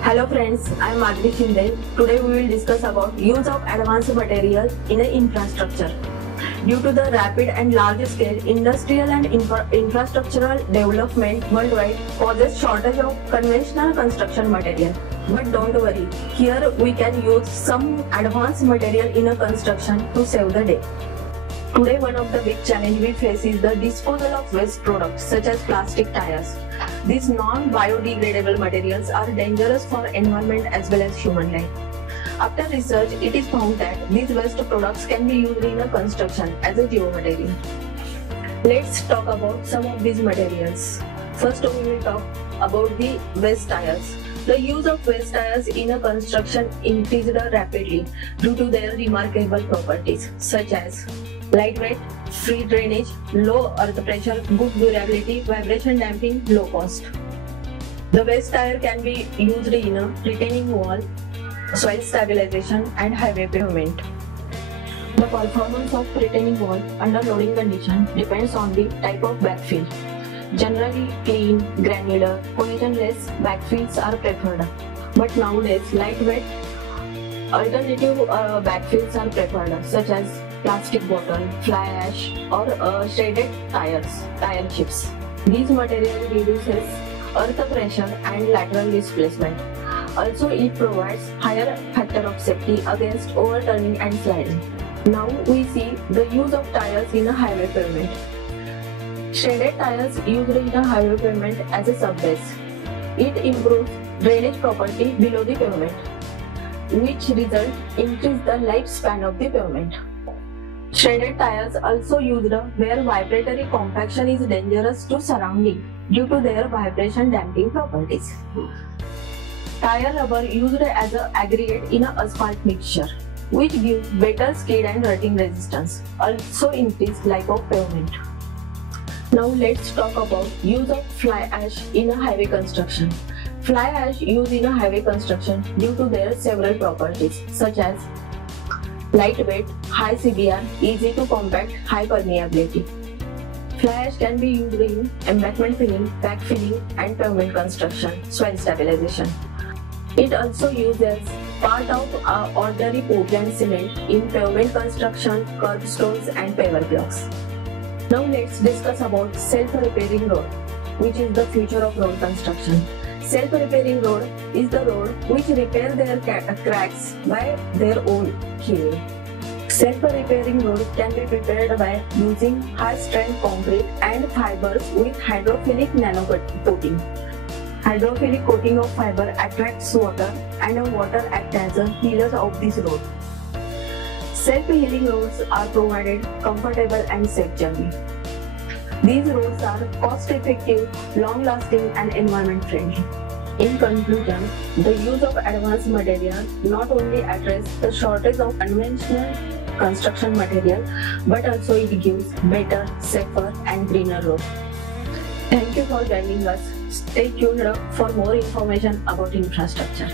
Hello friends, I am Madhuri Shinde. Today we will discuss about use of advanced material in an infrastructure. Due to the rapid and large-scale industrial and infrastructural development worldwide causes shortage of conventional construction material. But don't worry, here we can use some advanced material in a construction to save the day. Today one of the big challenges we face is the disposal of waste products such as plastic tires. These non-biodegradable materials are dangerous for environment as well as human life. After research, it is found that these waste products can be used in a construction as a geomaterial. Let's talk about some of these materials. First, we will talk about the waste tires. The use of waste tires in a construction increased rapidly due to their remarkable properties such as lightweight, free drainage, low earth pressure, good durability, vibration damping, low cost. The waste tire can be used in a retaining wall, soil stabilization and highway pavement. The performance of retaining wall under loading condition depends on the type of backfill. Generally clean, granular, cohesion-less backfills are preferred. But nowadays, lightweight alternative backfills are preferred, such as plastic bottle, fly ash, or shredded tire chips. These materials reduces earth pressure and lateral displacement. Also, it provides higher factor of safety against overturning and sliding. Now we see the use of tires in a highway pavement. Shredded tires used in a highway pavement as a subbase. It improves drainage property below the pavement, which result increase the lifespan of the pavement. Shredded tires also used where vibratory compaction is dangerous to surrounding due to their vibration damping properties. Tire rubber used as an aggregate in an asphalt mixture, which gives better skid and rutting resistance, also increase life of pavement. Now let's talk about use of fly ash in a highway construction. Fly ash used in a highway construction due to their several properties such as lightweight, high CBR, easy to compact, high permeability. Fly ash can be used in embankment filling, backfilling and pavement construction, soil stabilization. It also used as part of ordinary Portland cement in pavement construction, curbstones and paver blocks. Now let's discuss about self-repairing road, which is the future of road construction. Self-repairing road is the road which repair their cracks by their own healing. Self-repairing road can be prepared by using high-strength concrete and fibers with hydrophilic nanocoating. Hydrophilic coating of fiber attracts water and water acts as a healer of this road. Self-healing roads are provided comfortable and safe journey. These roads are cost-effective, long-lasting and environment-friendly. In conclusion, the use of advanced material not only addresses the shortage of conventional construction material, but also it gives better, safer and greener roads. Thank you for joining us. Stay tuned for more information about infrastructure.